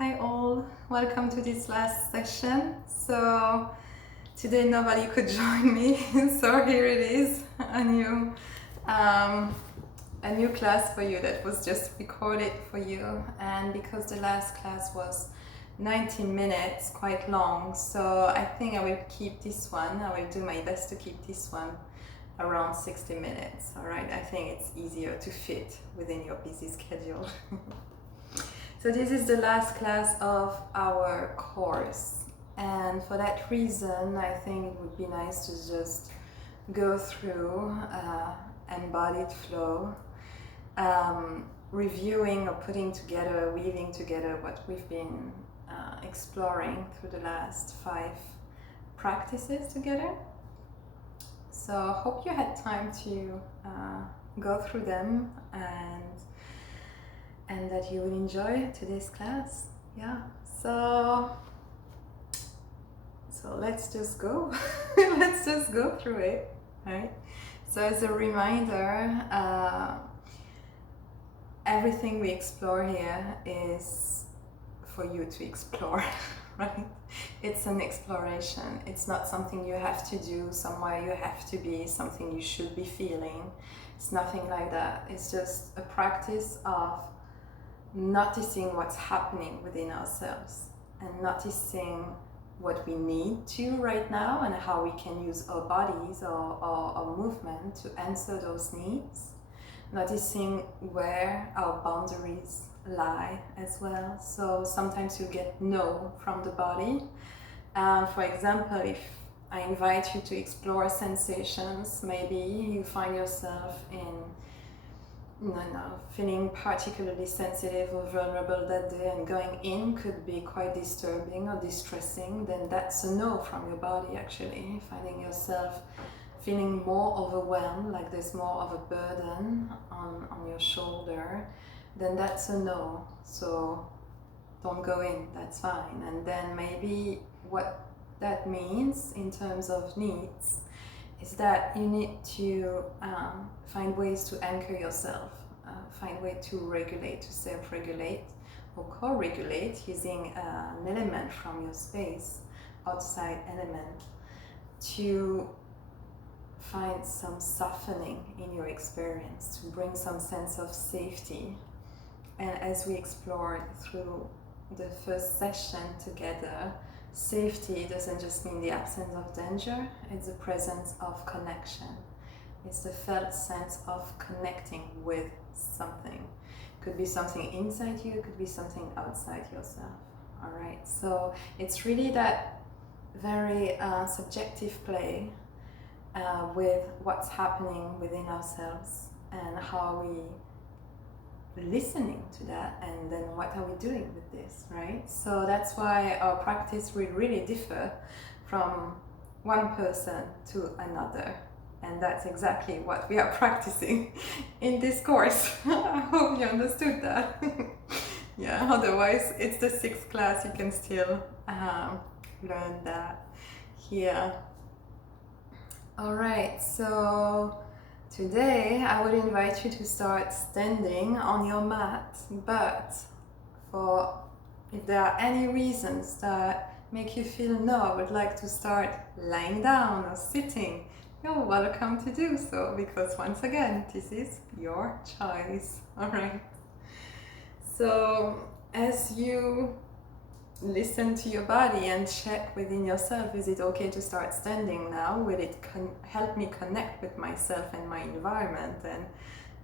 Hi all, welcome to this last session. So today nobody could join me, so here it is, a new class for you that was just recorded for you. And because the last class was 19 minutes, quite long, so I think I will keep this one. I will do my best to keep this one around 60 minutes. All right, I think it's easier to fit within your busy schedule. So this is the last class of our course, and for that reason I think it would be nice to just go through embodied flow, reviewing or putting together, weaving together what we've been exploring through the last 5 practices together. So I hope you had time to go through them and that you will enjoy today's class. Yeah, so let's just go. Let's just go through it, right? So as a reminder, everything we explore here is for you to explore, right? It's an exploration. It's not something you have to do, somewhere you have to be, something you should be feeling. It's nothing like that. It's just a practice of noticing what's happening within ourselves and noticing what we need to right now and how we can use our bodies or our movement to answer those needs. Noticing where our boundaries lie as well. So sometimes you get no from the body. For example, if I invite you to explore sensations, maybe you find yourself feeling particularly sensitive or vulnerable that day, and going in could be quite disturbing or distressing, then that's a no from your body actually. Finding yourself feeling more overwhelmed, like there's more of a burden on your shoulder, then that's a no. So don't go in, that's fine. And then maybe what that means in terms of needs is that you need to find ways to anchor yourself, find ways to regulate, to self-regulate or co-regulate using an element from your space, outside element, to find some softening in your experience, to bring some sense of safety. And as we explored through the first session together, safety doesn't just mean the absence of danger, it's the presence of connection. It's the felt sense of connecting with something. It could be something inside you, it could be something outside yourself. All right, so it's really that very subjective play with what's happening within ourselves and how we listening to that, and then what are we doing with this, right? So that's why our practice will really differ from one person to another, and that's exactly what we are practicing in this course. I hope you understood that. Yeah, otherwise it's the 6th class, you can still learn that here. All right, so today I would invite you to start standing on your mat, but if there are any reasons that make you feel no, I would like to start lying down or sitting, you're welcome to do so, because once again, this is your choice. All right. So as you listen to your body and check within yourself, is it okay to start standing now? Will it help me connect with myself and my environment? And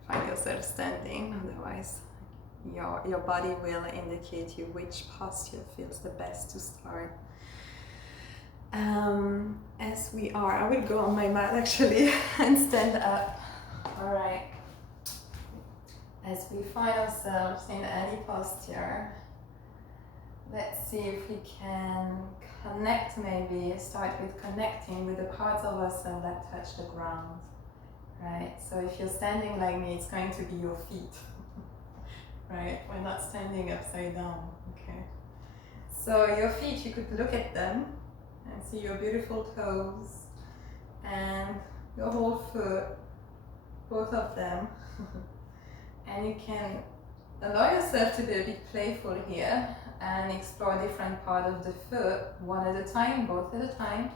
find yourself standing. Otherwise your body will indicate you which posture feels the best to start. As we are, I will go on my mat actually and stand up. All right, as we find ourselves in any posture, let's see if we can connect, maybe start with connecting with the parts of ourselves that touch the ground, right? So if you're standing like me, it's going to be your feet, right? We're not standing upside down, okay? So your feet, you could look at them and see your beautiful toes and your whole foot, both of them. And you can allow yourself to be a bit playful here and explore different part of the foot, one at a time, both at a time,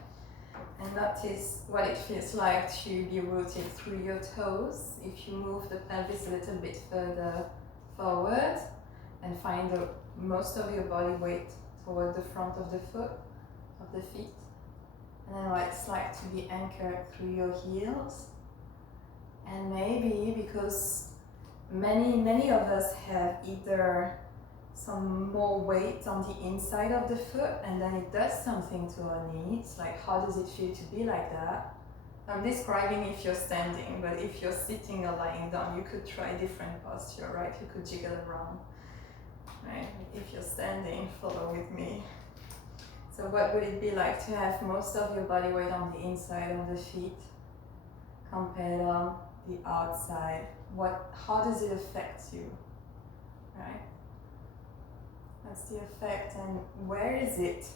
and notice what it feels like to be rooted through your toes. If you move the pelvis a little bit further forward and find most of your body weight toward the front of the foot, of the feet, and then what it's like to be anchored through your heels. And maybe because many of us have either some more weight on the inside of the foot and then it does something to our knees, like how does it feel to be like that? I'm describing if you're standing, but if you're sitting or lying down, you could try different posture, right? You could jiggle around, right? If you're standing, follow with me. So what would it be like to have most of your body weight on the inside of the feet compared on the outside? How does it affect you, right? That's the effect, and where is it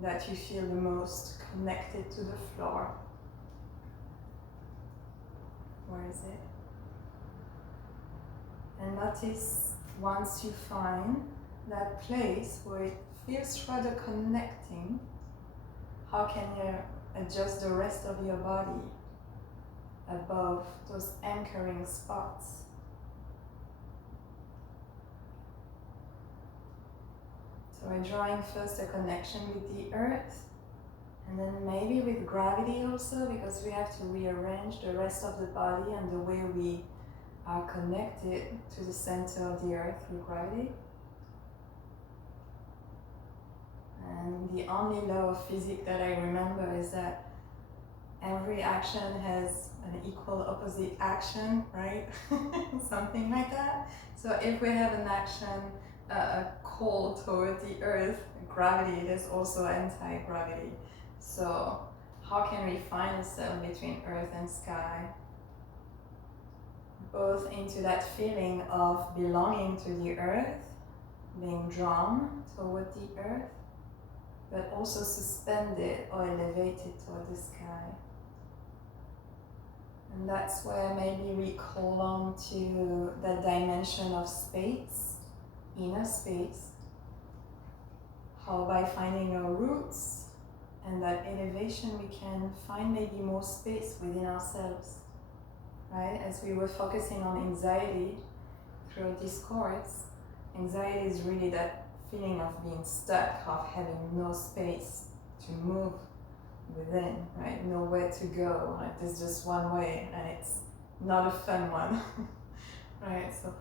that you feel the most connected to the floor? Where is it? And notice once you find that place where it feels rather connecting, how can you adjust the rest of your body above those anchoring spots? So we're drawing first a connection with the earth, and then maybe with gravity also, because we have to rearrange the rest of the body and the way we are connected to the center of the earth through gravity. And the only law of physics that I remember is that every action has an equal opposite action, right? Something like that. So if we have an action, a call toward the earth, gravity, there's also anti-gravity. So how can we find ourselves between earth and sky? Both into that feeling of belonging to the earth, being drawn toward the earth, but also suspended or elevated toward the sky. And that's where maybe we call on to the dimension of space, inner space. How by finding our roots and that elevation we can find maybe more space within ourselves, right? As we were focusing on anxiety through this course, anxiety is really that feeling of being stuck, of having no space to move within, right? Nowhere to go, like there's just one way and it's not a fun one, right? So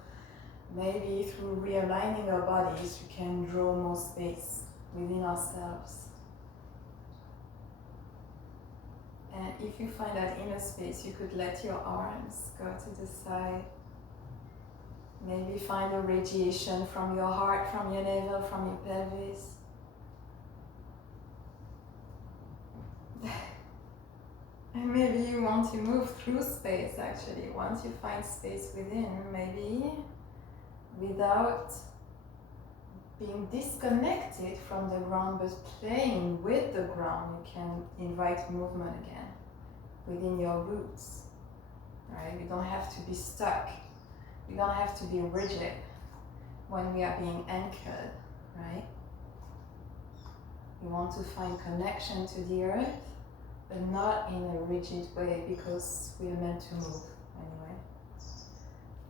maybe through realigning our bodies, we can draw more space within ourselves. And if you find that inner space, you could let your arms go to the side. Maybe find a radiation from your heart, from your navel, from your pelvis. And maybe you want to move through space actually. Once you find space within, maybe without being disconnected from the ground but playing with the ground, you can invite movement again within your roots, right? We don't have to be stuck. We don't have to be rigid when we are being anchored, right? We want to find connection to the earth, but not in a rigid way because we are meant to move anyway,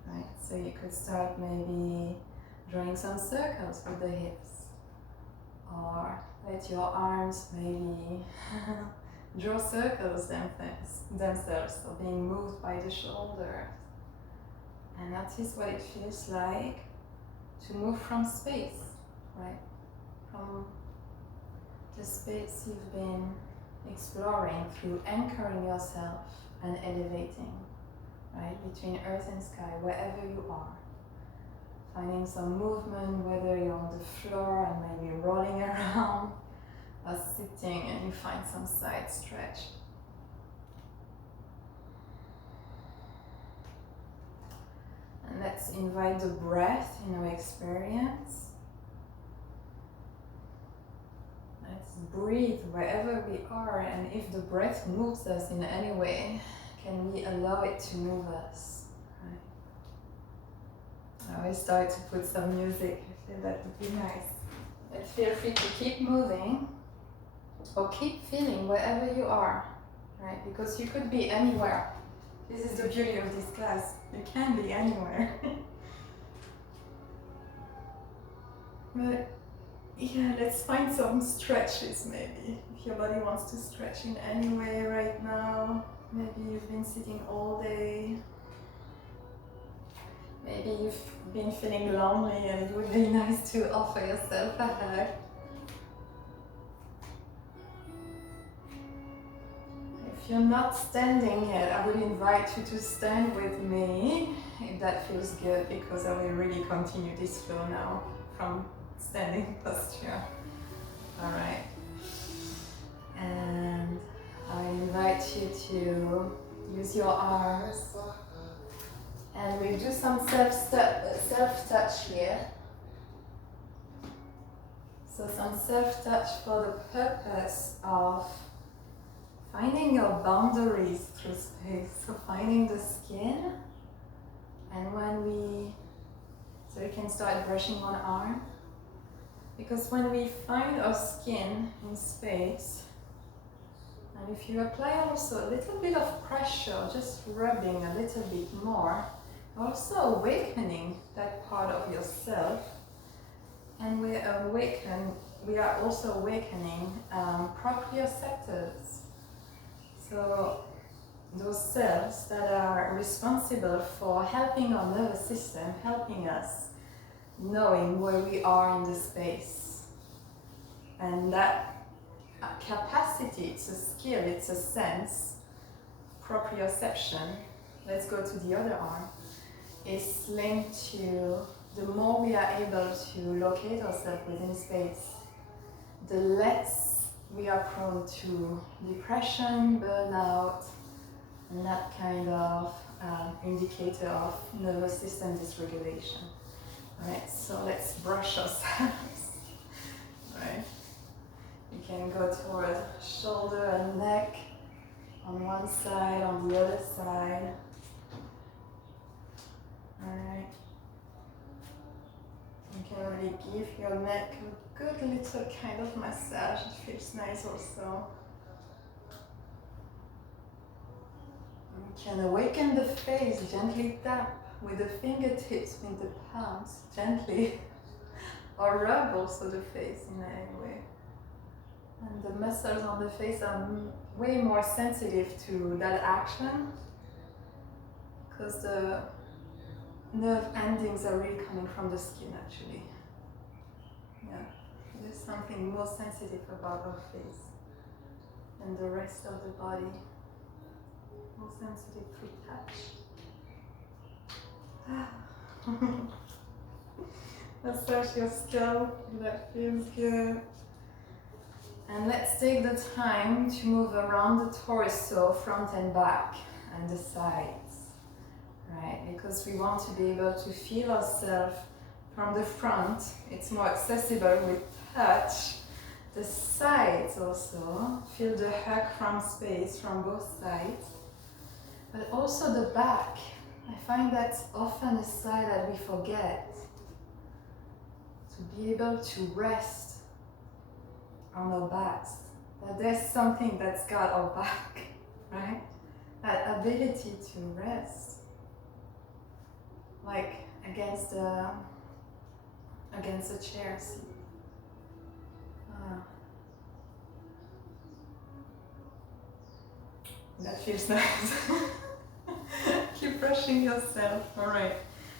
right? So you could start maybe drawing some circles with the hips, or let your arms maybe draw circles themselves, so being moved by the shoulders. And notice what it feels like to move from space, right? From the space you've been exploring through anchoring yourself and elevating, right? Between earth and sky, wherever you are. Finding some movement, whether you're on the floor and maybe rolling around, or sitting and you find some side stretch. And let's invite the breath in our experience. Let's breathe wherever we are, and if the breath moves us in any way, can we allow it to move us? Right? I will start to put some music. I feel that would be nice. But feel free to keep moving or keep feeling wherever you are, right? Because you could be anywhere. This is the beauty of this class. You can be anywhere. But yeah, let's find some stretches maybe. If your body wants to stretch in any way right now, maybe you've been sitting all day. Maybe you've been feeling lonely and it would be nice to offer yourself a hug. If you're not standing yet, I would invite you to stand with me, if that feels good, because I will really continue this flow now from standing posture. Alright. And I invite you to use your arms. And we'll do some self-touch here. So some self-touch for the purpose of finding your boundaries through space. So finding the skin. And so you can start brushing one arm. Because when we find our skin in space, and if you apply also a little bit of pressure, just rubbing a little bit more, also awakening that part of yourself, and we are also awakening proprioceptors. So those cells that are responsible for helping our nervous system, helping us knowing where we are in the space. And that capacity, it's a skill, it's a sense, proprioception, let's go to the other arm, is linked to the more we are able to locate ourselves within space, the less we are prone to depression, burnout, and that kind of indicator of nervous system dysregulation. Right, so let's brush ourselves. Right, you can go toward shoulder and neck on one side, on the other side. Alright. You can really give your neck a good little kind of massage. It feels nice also. You can awaken the face, gently tap with the fingertips, with the palms, gently. Or rub also the face in any way. And the muscles on the face are way more sensitive to that action, because the nerve endings are really coming from the skin actually. Yeah, there's something more sensitive about our face than the rest of the body. More sensitive to touch. Massage your scalp, that feels good. And let's take the time to move around the torso, front and back, and the sides. Right? Because we want to be able to feel ourselves from the front. It's more accessible with touch. The sides also, feel the hug from space from both sides. But also the back. I find that's often a side that we forget. To be able to rest on our backs. That there's something that's got our back, right? That ability to rest. Like against a chair seat. That feels nice. Keep brushing yourself. Alright,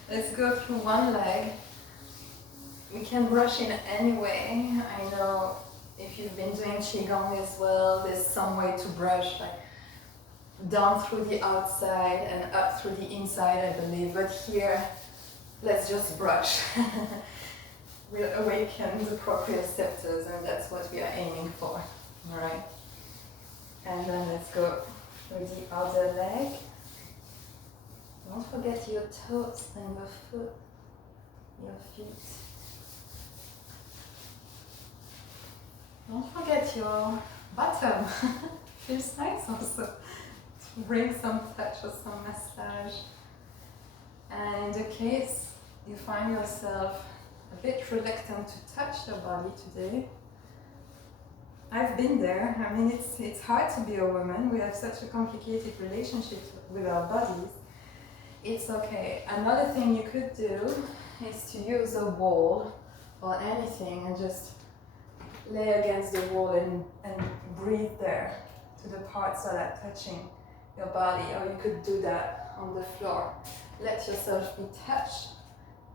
let's go through one leg. We can brush in any way. I know if you've been doing Qigong as well, there's some way to brush, like down through the outside and up through the inside, I believe. But here, let's just brush. We'll awaken the proprioceptors, and that's what we are aiming for. Alright? And then let's go with the other leg. Don't forget your toes and your foot, your feet. Don't forget your bottom. Feels nice also to bring some touch or some massage. And in the case you find yourself a bit reluctant to touch your body today. I've been there. I mean, it's hard to be a woman. We have such a complicated relationship with our bodies. It's okay. Another thing you could do is to use a wall or anything and just lay against the wall and breathe there to the parts that are touching your body. Or you could do that on the floor. Let yourself be touched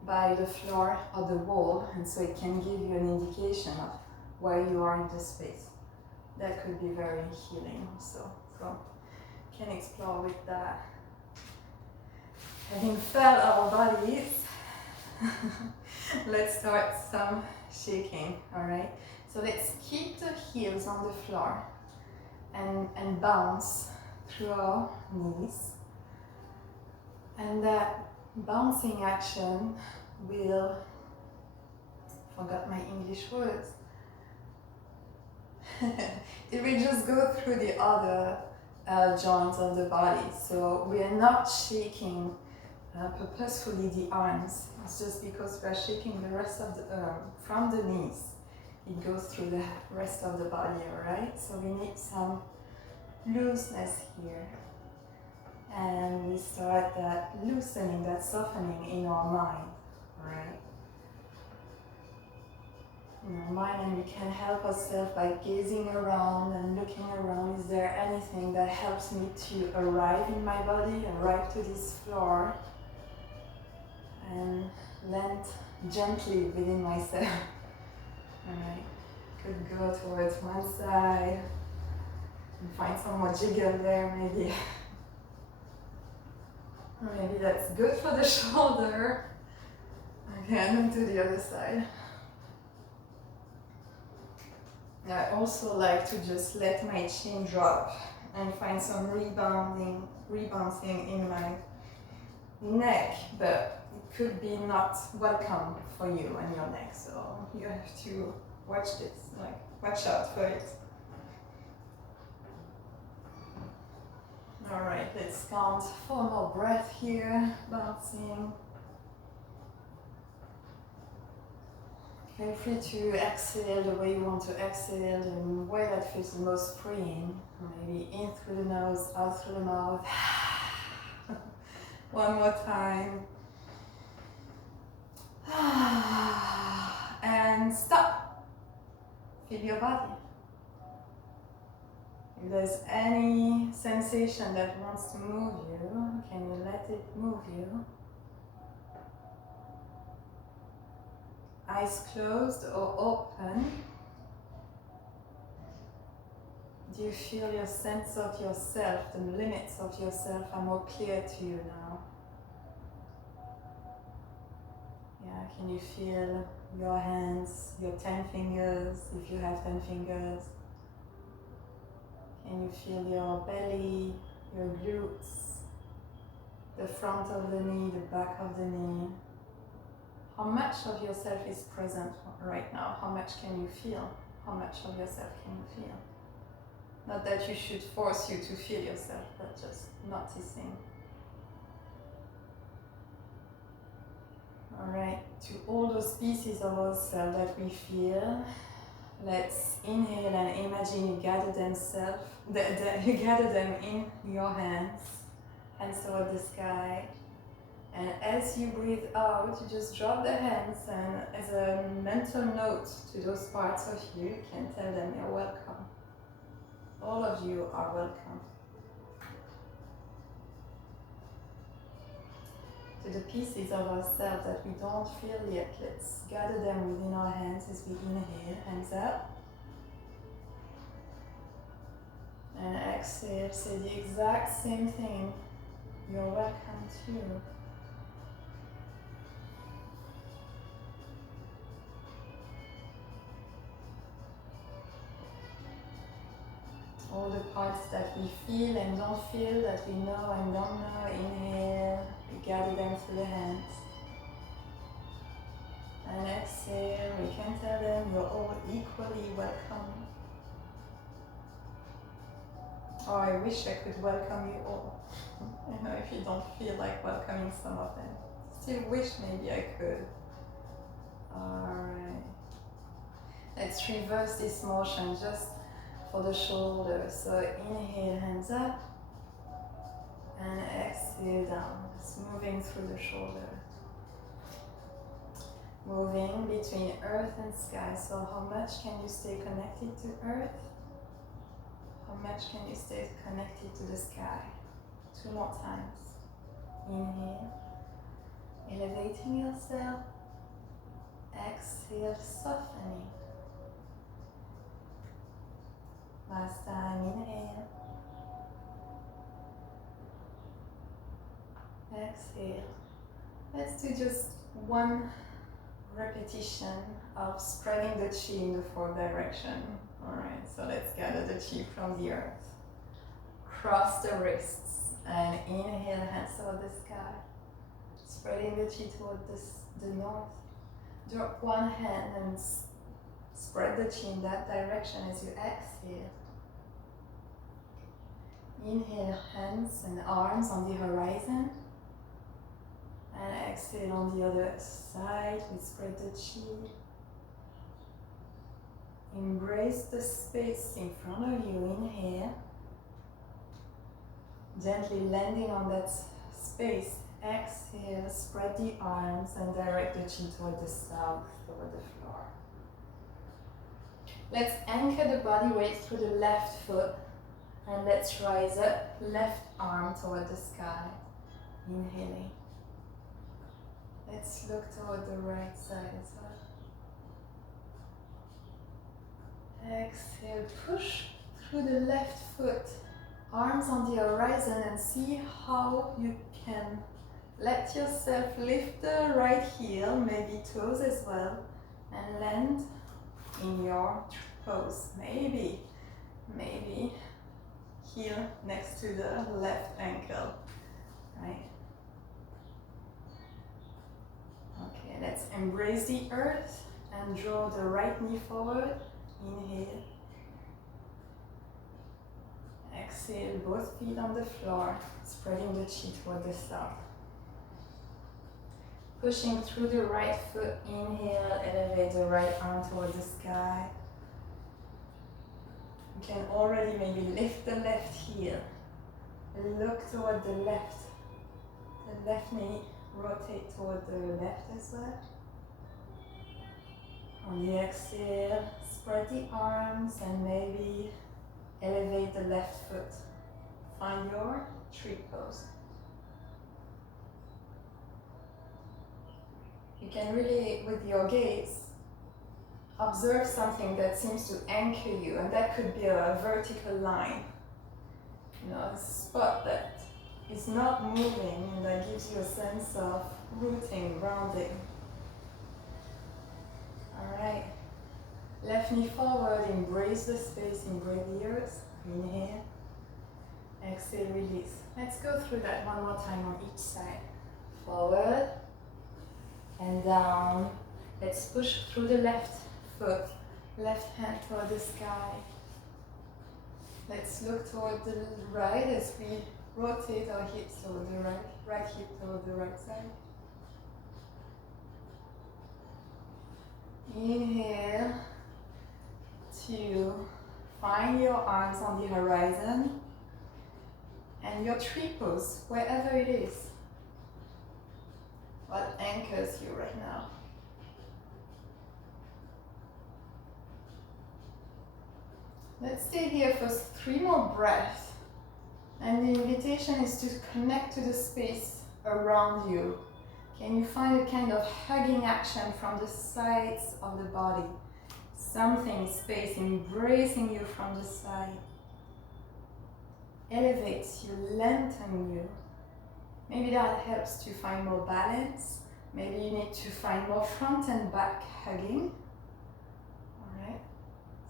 by the floor or the wall, and so it can give you an indication of where you are in the space. That could be very healing also. So you can explore with that. Having felt our bodies, let's start some shaking, alright? So let's keep the heels on the floor and bounce through our knees. And that bouncing action will, forgot my English words, it will just go through the other joints of the body. So we are not shaking purposefully the arms. It's just because we are shaking the rest of the from the knees. It goes through the rest of the body, alright? So we need some looseness here. And we start that loosening, that softening in our mind, alright? In our mind, and we can help ourselves by gazing around and looking around. Is there anything that helps me to arrive in my body, arrive to this floor, and land gently within myself? Alright, could go towards one side and find some more jiggle there, maybe. Or maybe that's good for the shoulder. Again, and to the other side. I also like to just let my chin drop and find some rebounding in my neck, but it could be not welcome for you and your neck, so you have to watch this, like watch out for it. Alright, let's count 4 more breaths here, bouncing. Feel free to exhale the way you want to exhale, in the way that feels the most freeing. Maybe in through the nose, out through the mouth. One more time. And stop. Feel your body. If there's any sensation that wants to move you, can you let it move you? Eyes closed or open. Do you feel your sense of yourself, the limits of yourself are more clear to you now? Yeah, can you feel your hands, your 10 fingers, if you have 10 fingers? Can you feel your belly, your glutes, the front of the knee, the back of the knee? How much of yourself is present right now? How much can you feel? How much of yourself can you feel? Not that you should force you to feel yourself, but just noticing. Alright, to all those pieces of ourselves that we feel, let's inhale and imagine you gather you gather them in your hands toward the sky. And as you breathe out, you just drop the hands, and as a mental note to those parts of you, you can tell them you're welcome. All of you are welcome. To the pieces of ourselves that we don't feel yet, let's gather them within our hands as we inhale, hands up. And exhale, say the exact same thing. You're welcome too. All the parts that we feel and don't feel, that we know and don't know, inhale, we gather them through the hands. And exhale, we can tell them you're all equally welcome. Oh, I wish I could welcome you all. I know if you don't feel like welcoming some of them, still wish maybe I could. Alright. Let's reverse this motion just for the shoulders. So inhale, hands up. And exhale down. Just moving through the shoulder. Moving between earth and sky. So how much can you stay connected to earth? How much can you stay connected to the sky? 2 more times. Inhale. Elevating yourself. Exhale, softening. Last time, inhale. Exhale. Let's do just 1 repetition of spreading the chi in the 4 direction. Alright, so let's gather the chi from the earth. Cross the wrists and inhale, hands toward the sky. Spreading the chi toward the north. Drop 1 hand and spread the chi in that direction as you exhale. Inhale, hands and arms on the horizon. And exhale on the other side, we spread the chi. Embrace the space in front of you, inhale. Gently landing on that space, exhale, spread the arms and direct the chi toward the south, toward the floor. Let's anchor the body weight through the left foot and let's rise up, left arm toward the sky, inhaling. Let's look toward the right side as well. Exhale, push through the left foot, arms on the horizon, and see how you can let yourself lift the right heel, maybe toes as well, and land in your pose. Maybe heel next to the left ankle, right? Okay, let's embrace the earth and draw the right knee forward. Inhale. Exhale, both feet on the floor, spreading the chi toward the south. Pushing through the right foot, inhale, elevate the right arm toward the sky. You can already maybe lift the left heel. Look toward the left knee. Rotate toward the left as well. On the exhale, spread the arms and maybe elevate the left foot. Find your tree pose. You can really, with your gaze, observe something that seems to anchor you, and that could be a vertical line. You know, a spot that is not moving and that gives you a sense of rooting, grounding. Alright. Left knee forward, embrace the space, embrace the earth. Inhale. Exhale, release. Let's go through that 1 more time on each side. Forward and down. Let's push through the left foot, left hand toward the sky. Let's look toward the right as we rotate our hips toward the right hip toward the right side. Inhale to find your arms on the horizon and your tree pose, wherever it is. What anchors you right now? Let's stay here for 3 more breaths. And the invitation is to connect to the space around you. Can you find a kind of hugging action from the sides of the body? Something, space, embracing you from the side. Elevates you, lengthens you. Maybe that helps to find more balance. Maybe you need to find more front and back hugging. Alright,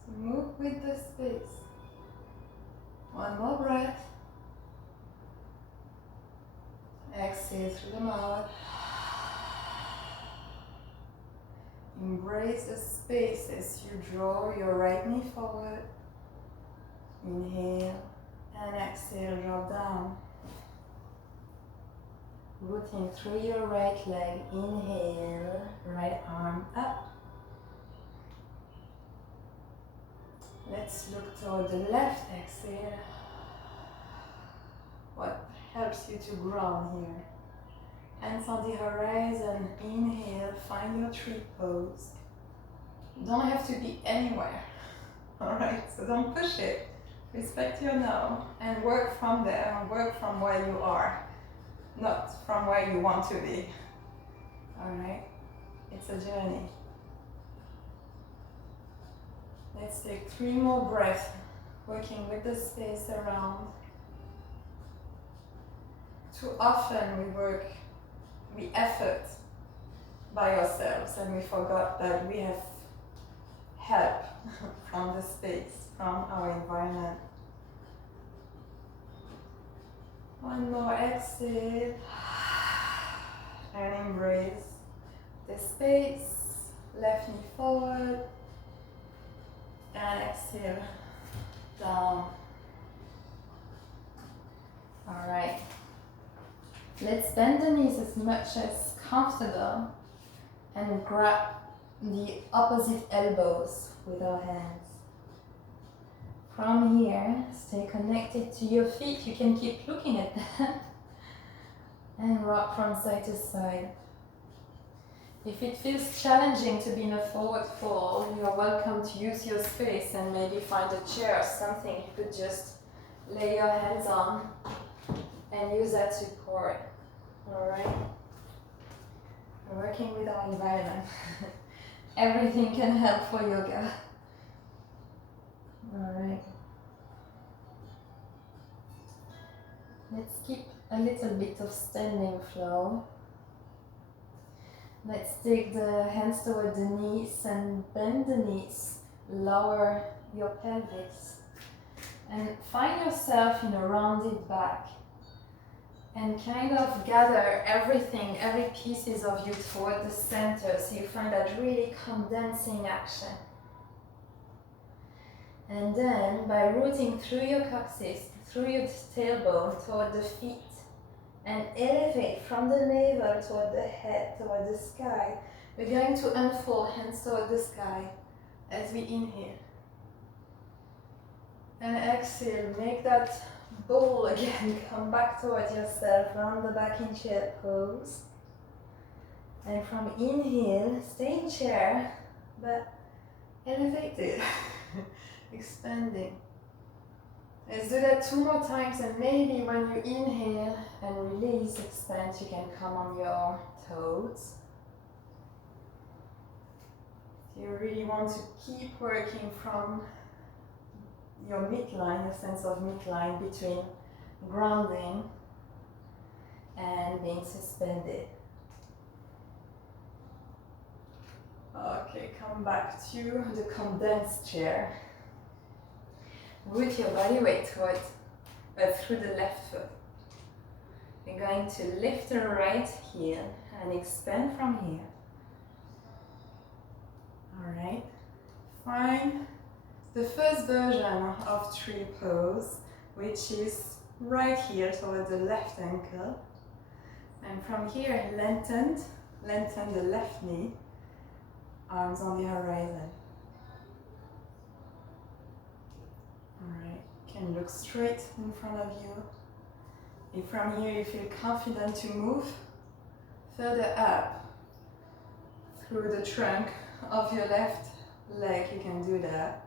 so move with the space. 1 more breath. Exhale through the mouth. Embrace the space as you draw your right knee forward. Inhale and exhale, drop down. Rooting through your right leg, inhale, right arm up. Let's look toward the left, exhale. What helps you to ground here? Hands on the horizon, inhale, find your tree pose. You don't have to be anywhere, alright? So don't push it. Respect your now and work from there, and work from where you are, not from where you want to be. Alright? It's a journey. Let's take 3 more breaths, working with the space around. Too often we effort by ourselves and we forgot that we have help from the space, from our environment. One more exhale and embrace the space, left knee forward and exhale down. Alright, let's bend the knees as much as comfortable and grab the opposite elbows with our hands. From here, stay connected to your feet. You can keep looking at them and rock from side to side. If it feels challenging to be in a forward fold, you are welcome to use your space and maybe find a chair or something you could just lay your hands on and use that support. Alright? We're working with our environment. Everything can help for yoga. Alright. Let's keep a little bit of standing flow. Let's take the hands toward the knees and bend the knees. Lower your pelvis. And find yourself in a rounded back. And kind of gather everything, every pieces of you toward the center, so you find that really condensing action. And then, by rooting through your coccyx, through your tailbone toward the feet, and elevate from the navel toward the head, toward the sky, we're going to unfold hands toward the sky as we inhale. And exhale, make that bowl again, come back towards yourself, round the back in chair pose. And from inhale, stay in chair, but elevated, expanding. Let's do that 2 more times, and maybe when you inhale and release, expand, you can come on your toes. If you really want to keep working from your midline, a sense of midline between grounding and being suspended. Okay, come back to the condensed chair. Root your body weight through the left foot. We're going to lift the right heel and expand from here. Alright, find the first version of tree pose, which is right heel toward the left ankle. And from here, lengthen the left knee, arms on the horizon. Alright, you can look straight in front of you. If from here you feel confident to move further up through the trunk of your left leg, you can do that.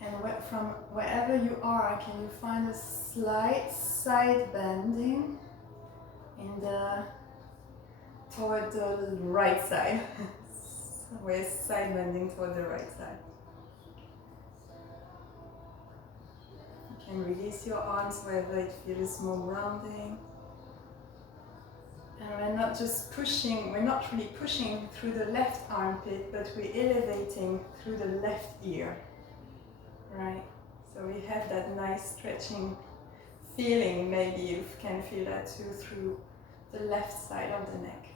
And from wherever you are, can you find a slight side bending toward the right side? We're side bending toward the right side. You can release your arms wherever it feels more grounding. And we're not just pushing, we're not really pushing through the left armpit, but we're elevating through the left ear. Right? So we have that nice stretching feeling. Maybe you can feel that too through the left side of the neck.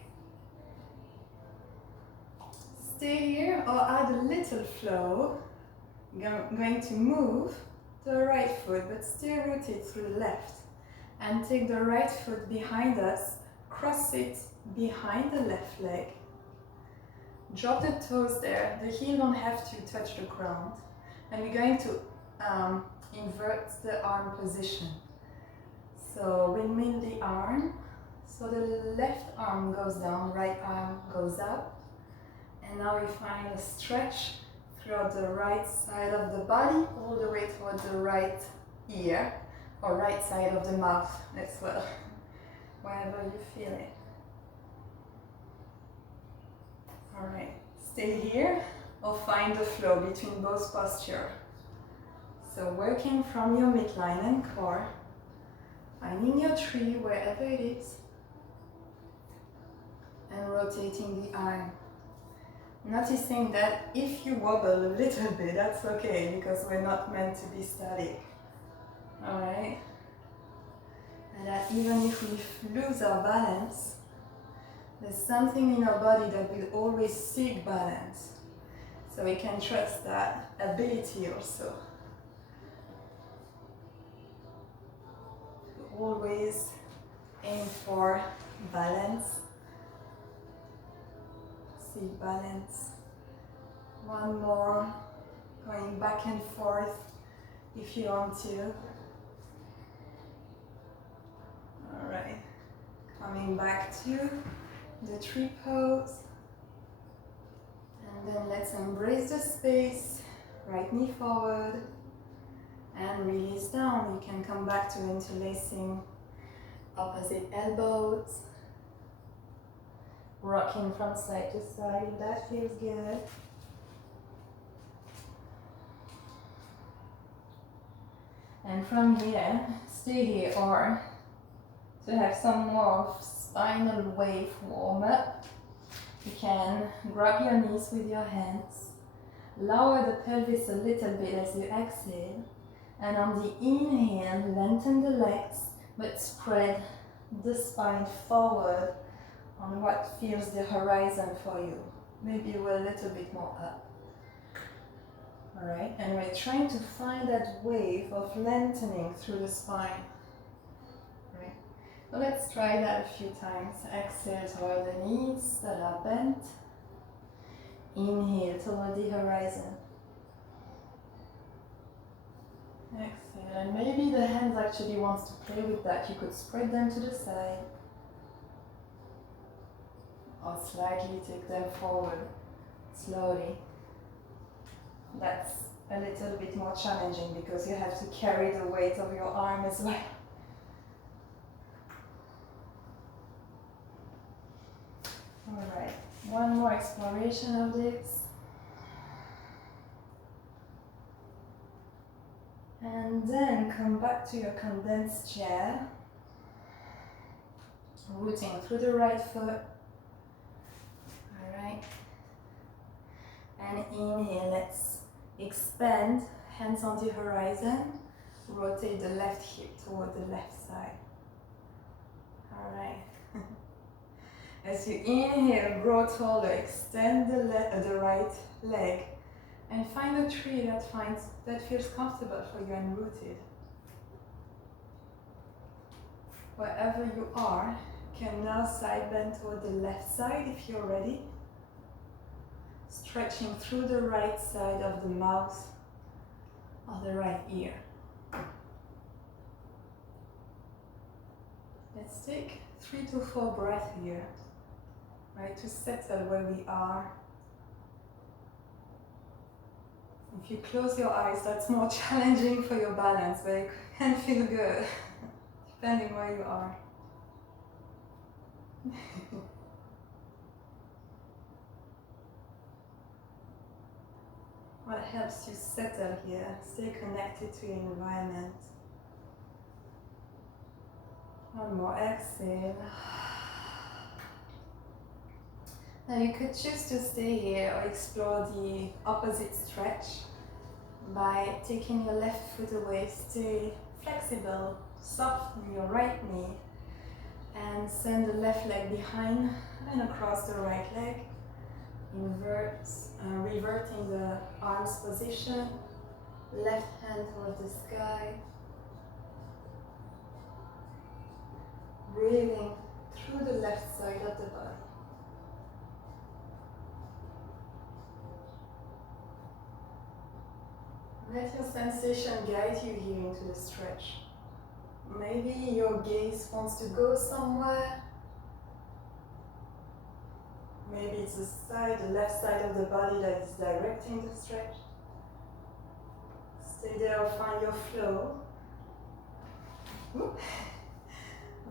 Stay here or add a little flow. I'm going to move the right foot, but still rooted through the left. And take the right foot behind us, cross it behind the left leg. Drop the toes there, the heel don't have to touch the ground. And we're going to invert the arm position. So windmill the arm, so the left arm goes down, right arm goes up. And now we find a stretch throughout the right side of the body, all the way toward the right ear, or right side of the mouth as well, wherever you feel it. Alright, stay here or find the flow between both postures. So working from your midline and core, finding your tree wherever it is, and rotating the arm. Noticing that if you wobble a little bit, that's okay, because we're not meant to be static. Alright? And that even if we lose our balance, there's something in our body that will always seek balance. So we can trust that ability also. To always aim for balance. Seek balance. One more. Going back and forth if you want to. Alright. Coming back to the tree pose. And then let's embrace the space. Right knee forward. And release down. You can come back to interlacing opposite elbows. Rocking from side to side, if that feels good. And from here, stay here, or to have some more spinal wave warm up, you can grab your knees with your hands, lower the pelvis a little bit as you exhale, and on the inhale, lengthen the legs, but spread the spine forward on what feels the horizon for you. Maybe we're a little bit more up. Alright, and we're trying to find that wave of lengthening through the spine. Right. So let's try that a few times. Exhale toward the knees that are bent. Inhale toward the horizon. Exhale, and maybe the hands actually wants to play with that. You could spread them to the side. Or slightly take them forward, slowly. That's a little bit more challenging because you have to carry the weight of your arm as well. Alright, one more exploration of this. And then come back to your condensed chair. Rooting through the right foot. Alright, and inhale, let's expand, hands on the horizon, rotate the left hip toward the left side. Alright, as you inhale, grow taller, extend the right leg, and find a tree that feels comfortable for you and rooted. Wherever you are, you can now side bend toward the left side if you're ready. Stretching through the right side of the mouth or the right ear. Let's take 3 to 4 breaths here, right, to settle where we are. If you close your eyes, that's more challenging for your balance, but it can feel good, depending where you are. What helps you settle here? Stay connected to your environment. One more exhale. Now you could choose to stay here or explore the opposite stretch by taking your left foot away. Stay flexible, soften your right knee, and send the left leg behind and across the right leg. Reverting the arms position, left hand toward the sky. Breathing through the left side of the body. Let your sensation guide you here into the stretch. Maybe your gaze wants to go somewhere. Maybe it's the left side of the body that is directing the stretch. Stay there or find your flow.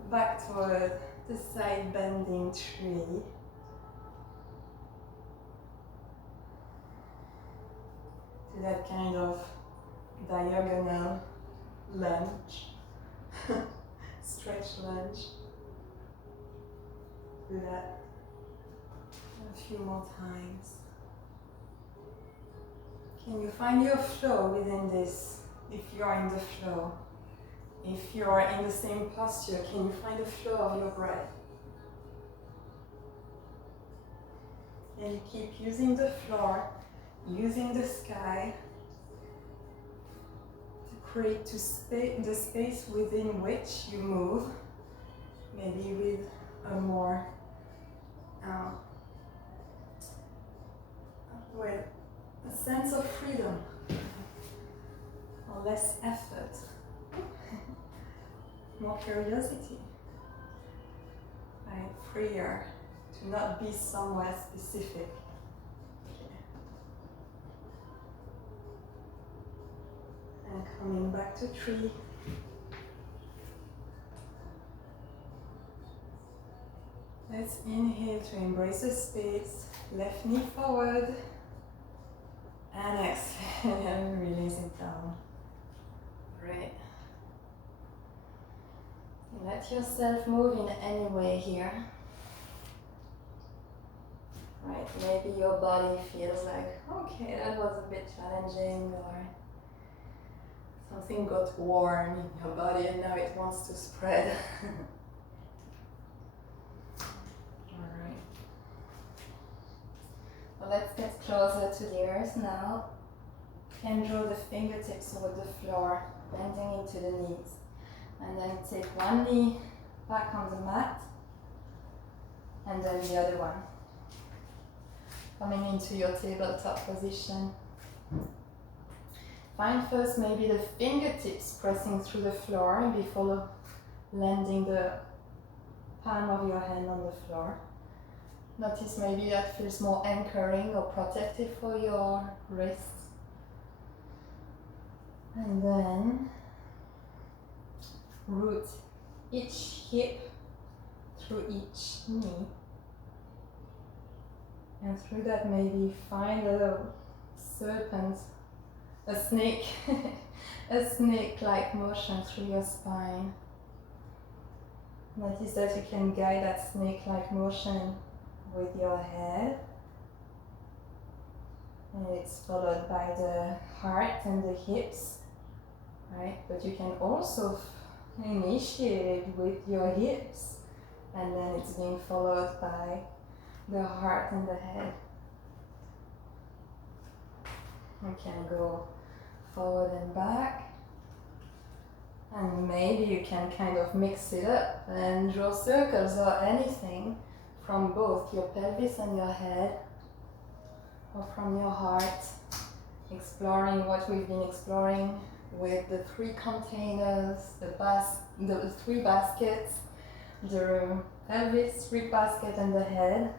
Back toward the side bending tree. To that kind of diagonal lunge. Stretch lunge. Do that a few more times. Can you find your flow within this? If you are in the flow, if you are in the same posture, can you find the flow of your breath? And you keep using the floor, using the sky to create the space within which you move, maybe with a more with a sense of freedom or less effort, more curiosity, right? Freer to not be somewhere specific. Okay. And coming back to tree. Let's inhale to embrace the space, left knee forward, and exhale and release it down. Great. Let yourself move in any way here. Right, maybe your body feels like, okay, that was a bit challenging, or something got warm in your body and now it wants to spread. Alright. Well, let's get closer to the earth now. You can draw the fingertips over the floor, bending into the knees. And then take one knee back on the mat, and then the other one. Coming into your tabletop position. Find first maybe the fingertips pressing through the floor before landing the palm of your hand on the floor. Notice maybe that feels more anchoring or protective for your wrists. And then root each hip through each knee. And through that maybe find a serpent, a snake, a snake-like motion through your spine. Notice that you can guide that snake-like motion with your head. And it's followed by the heart and the hips, right? But you can also initiate it with your hips, and then it's being followed by the heart and the head. You can go forward and back, and maybe you can kind of mix it up and draw circles or anything from both your pelvis and your head, or from your heart, exploring what we've been exploring with the three containers, the three baskets, the pelvis, rib basket, and the head.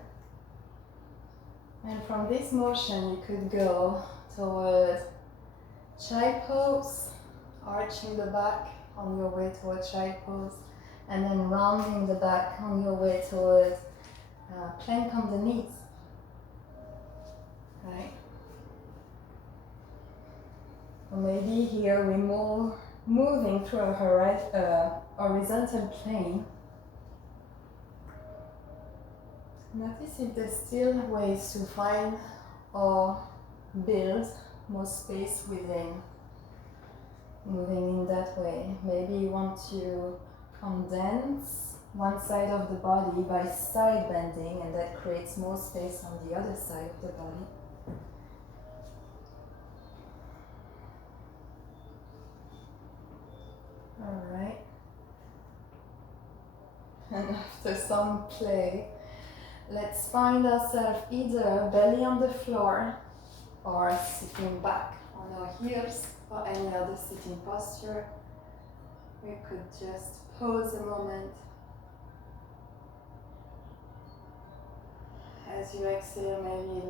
And from this motion you could go toward child pose, arching the back on your way toward child pose, and then rounding the back on your way toward plank on the knees. Right? Or maybe here we're more moving through a horizontal plane. Notice if there's still ways to find or build more space within. Moving in that way. Maybe you want to condense one side of the body by side bending, and that creates more space on the other side of the body. Alright. after some play, let's find ourselves either belly on the floor or sitting back on our heels or any other sitting posture. We could just pause a moment. As you exhale, maybe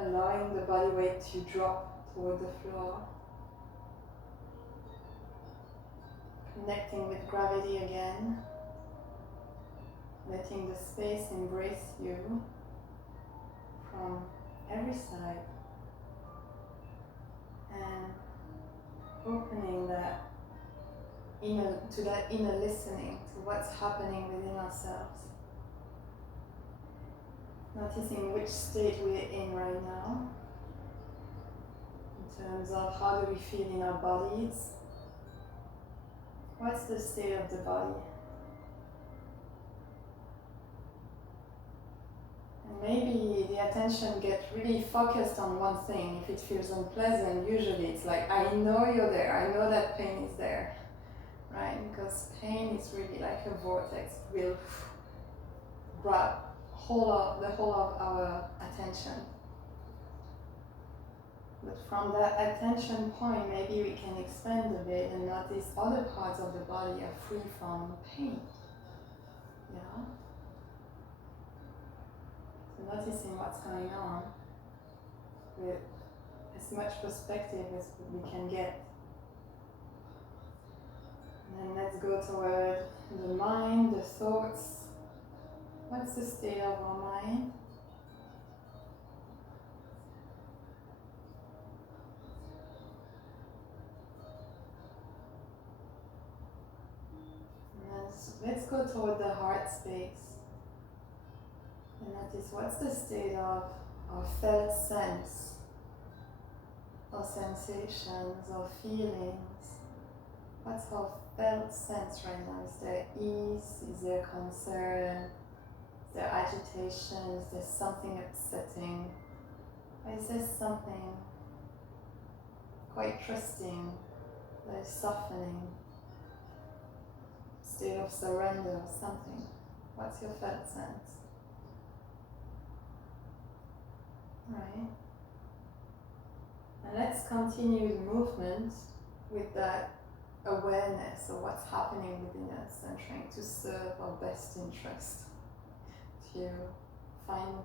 allowing the body weight to drop toward the floor. Connecting with gravity again. Letting the space embrace you from every side. And opening that inner listening to what's happening within ourselves. Noticing which state we're in right now, in terms of how do we feel in our bodies. What's the state of the body? And maybe the attention gets really focused on one thing. If it feels unpleasant, usually it's like, I know you're there, I know that pain is there, right? Because pain is really like a vortex. It will grab the whole of our attention. But from that attention point, maybe we can expand a bit and notice other parts of the body are free from pain. Yeah? So noticing what's going on with as much perspective as we can get. And then let's go toward the mind, the thoughts. What's the state of our mind? Let's go toward the heart space and notice what's the state of our felt sense, or sensations, or feelings. What's our felt sense right now? Is there ease? Is there concern? Is there agitation? Is there something upsetting? Or is there something quite trusting that is softening? State of surrender or something. What's your felt sense? Right. And let's continue the movement with that awareness of what's happening within us and trying to serve our best interest, to find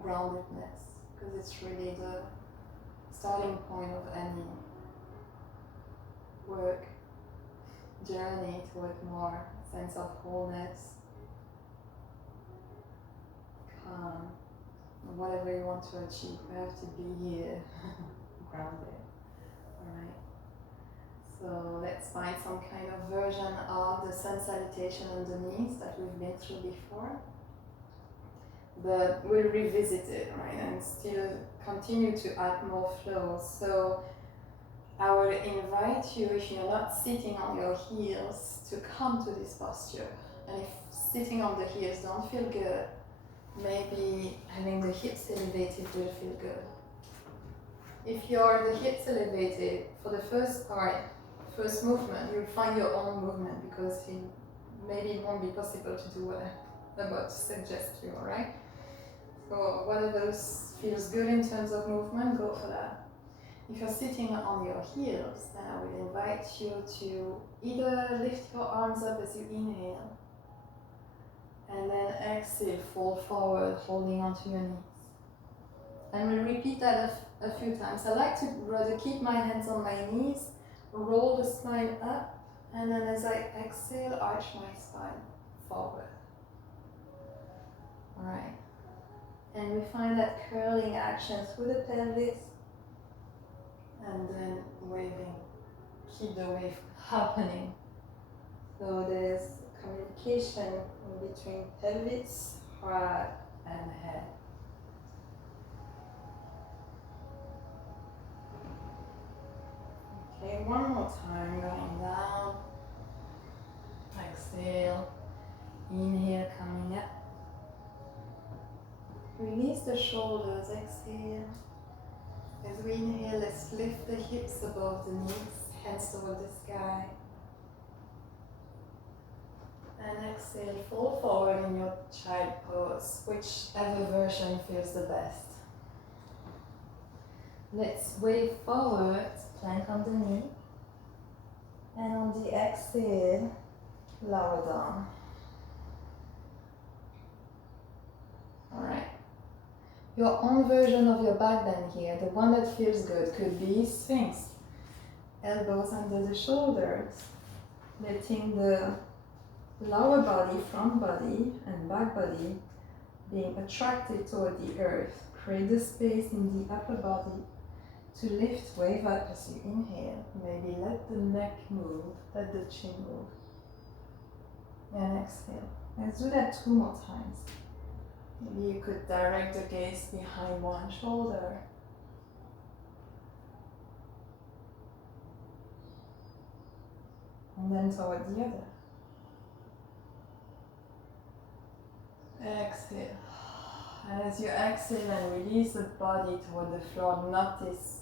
groundedness, because it's really the starting point of any work, journey toward more sense of wholeness, calm, whatever you want to achieve. We have to be here, grounded. Alright. So let's find some kind of version of the sun salutation underneath that we've been through before. But we'll revisit it, right, and still continue to add more flow. So I will invite you, if you're not sitting on your heels, to come to this posture. And if sitting on the heels don't feel good, maybe having the hips elevated will feel good. If the hips elevated, for the first part, first movement, you'll find your own movement, because maybe it won't be possible to do what I'm about to suggest to you, alright? So whatever feels good in terms of movement, go for that. If you're sitting on your heels, then I will invite you to either lift your arms up as you inhale, and then exhale, fold forward, holding onto your knees. And we'll repeat that a few times. I like to rather keep my hands on my knees, roll the spine up, and then as I exhale, arch my spine forward. Alright. And we find that curling action through the pelvis, and then waving. Keep the wave happening. So there's communication between pelvis, heart, and head. Okay, one more time, going down. Exhale. Inhale, coming up. Release the shoulders, exhale. As we inhale, let's lift the hips above the knees, hands toward the sky. And exhale, fall forward in your child pose, whichever version feels the best. Let's wave forward, plank on the knee. And on the exhale, lower down. Alright. Your own version of your back bend here, the one that feels good, could be Sphinx. Elbows under the shoulders, letting the lower body, front body, and back body being attracted toward the earth. Create the space in the upper body to lift, wave up as you inhale. Maybe let the neck move, let the chin move. And exhale. Let's do that 2 more times. Maybe you could direct the gaze behind one shoulder. And then toward the other. Exhale. And as you exhale and release the body toward the floor, notice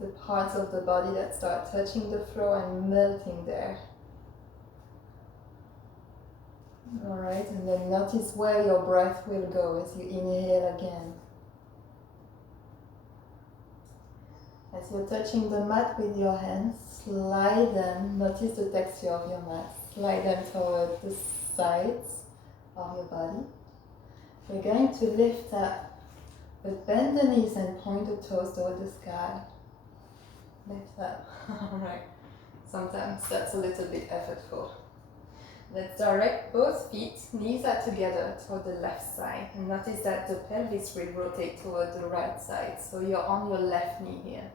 the parts of the body that start touching the floor and melting there. Alright, and then notice where your breath will go as you inhale again. As you're touching the mat with your hands, slide them, notice the texture of your mat. Slide them toward the sides of your body. We're going to lift up, but bend the knees and point the toes toward the sky. Lift up. Alright, sometimes that's a little bit effortful. Let's direct both feet, knees are together toward the left side. And notice that the pelvis will rotate toward the right side. So you're on your left knee here.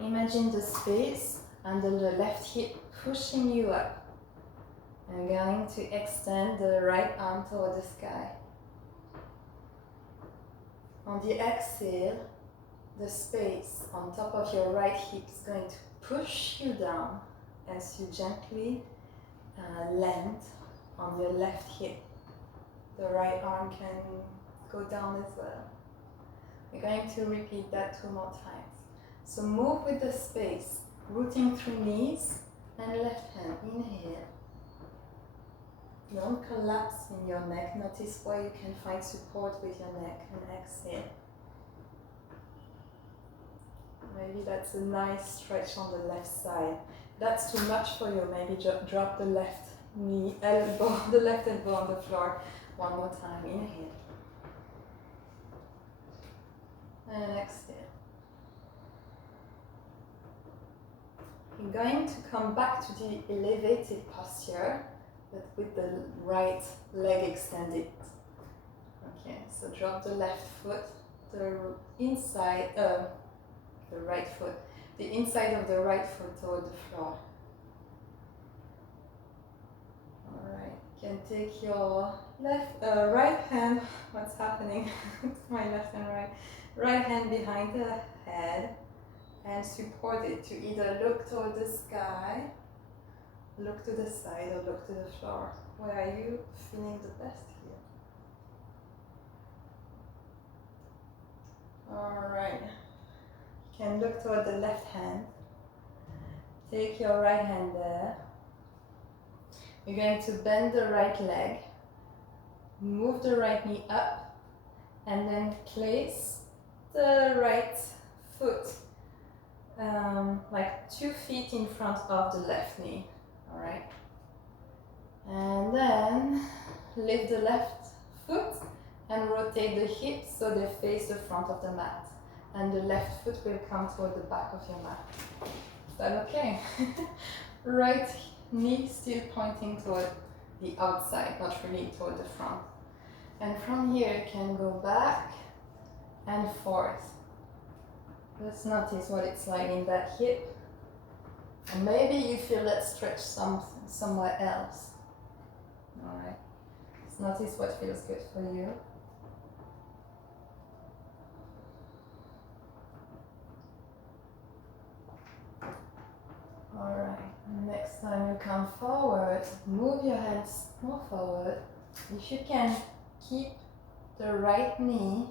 Imagine the space under the left hip pushing you up. I'm going to extend the right arm toward the sky. On the exhale, the space on top of your right hip is going to push you down as you gently land on your left hip. The right arm can go down as well. We're going to repeat that 2 more times. So move with the space, rooting through knees and left hand. Inhale. Don't collapse in your neck. Notice where you can find support with your neck, and exhale. Maybe that's a nice stretch on the left side. That's too much for you. Maybe drop the left knee, elbow, the left elbow on the floor. 1 more time. Inhale. And exhale. You're going to come back to the elevated posture, but with the right leg extended. Okay, so drop the left foot, the inside, the right foot, the inside of the right foot toward the floor. Alright, you can take your right hand, what's happening? My left and right. Right hand behind the head and support it to either look toward the sky, look to the side, or look to the floor. Where are you feeling the best here? Alright. You can look toward the left hand. Take your right hand there. You're going to bend the right leg, move the right knee up, and then place the right foot like 2 feet in front of the left knee. Alright. And then lift the left foot and rotate the hips so they face the front of the mat. And the left foot will come toward the back of your mat. Is that okay? Right knee still pointing toward the outside, not really toward the front. And from here you can go back and forth. Just notice what it's like in that hip. And maybe you feel that stretch somewhere else. Alright. Just notice what feels good for you. Alright, next time you come forward, move your hands more forward. If you can, keep the right knee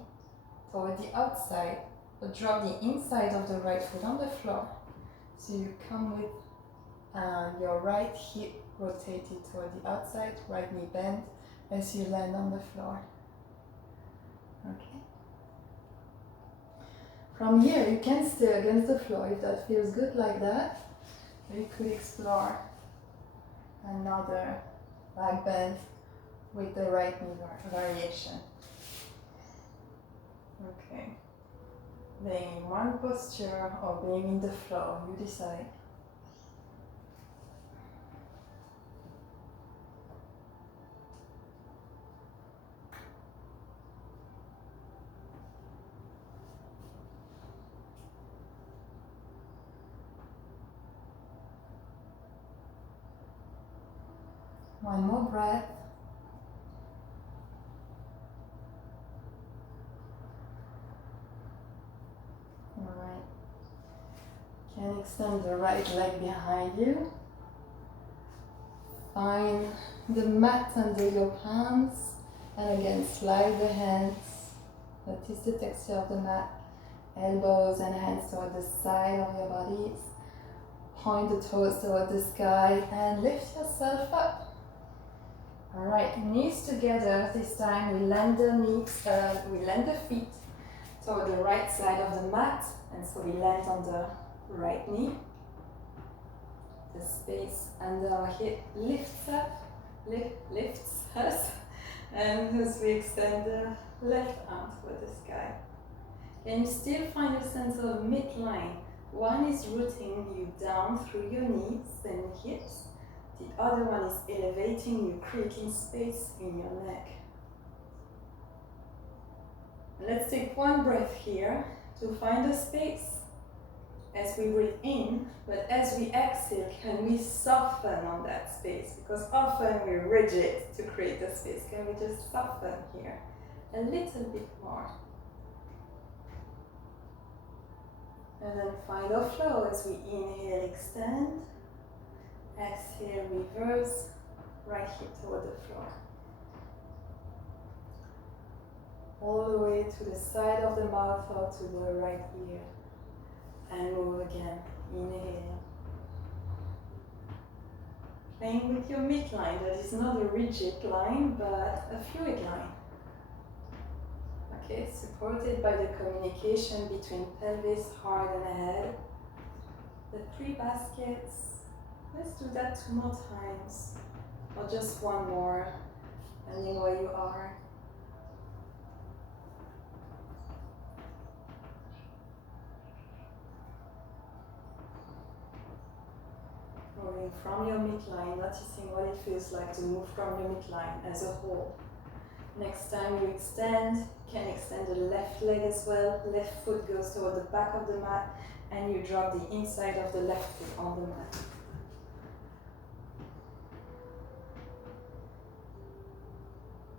toward the outside, but drop the inside of the right foot on the floor. So you come with And your right hip rotated toward the outside, right knee bent as you land on the floor. Okay. From here, you can stay against the floor if that feels good like that. You could explore another back bend with the right knee variation. Okay. Being in one posture or being in the flow, you decide. One more breath. Alright. Can extend the right leg behind you. Find the mat under your palms and again slide the hands. Notice the texture of the mat. Elbows and hands toward the side of your bodies. Point the toes toward the sky and lift yourself up. Alright, knees together. This time we land the feet toward the right side of the mat, and so we land on the right knee. The space under our hip lifts us, and as we extend the left arm toward the sky. Can you still find a sense of midline? One is rooting you down through your knees and hips. The other one is elevating you, creating space in your neck. Let's take one breath here to find a space as we breathe in, but as we exhale, can we soften on that space? Because often we're rigid to create the space. Can we just soften here a little bit more? And then find our flow as we inhale, extend. Exhale, reverse, right hip toward the floor. All the way to the side of the mouth or to the right ear. And move again. Inhale. Playing with your midline. That is not a rigid line, but a fluid line. Okay, supported by the communication between pelvis, heart, and head. The 3 baskets. Let's do that 2 more times, or just 1 more, depending where you are. Moving from your midline, noticing what it feels like to move from your midline as a whole. Next time you extend, you can extend the left leg as well. Left foot goes toward the back of the mat, and you drop the inside of the left foot on the mat.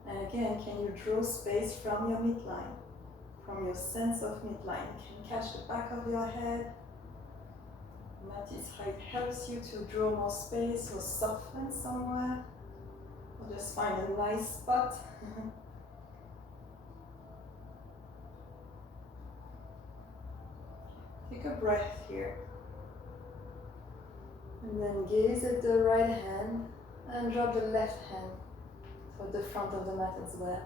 And again, can you draw space from your midline, from your sense of midline? Can you catch the back of your head? Notice how it helps you to draw more space or soften somewhere, or just find a nice spot. Take a breath here. And then gaze at the right hand and drop the left hand toward the front of the mat as well.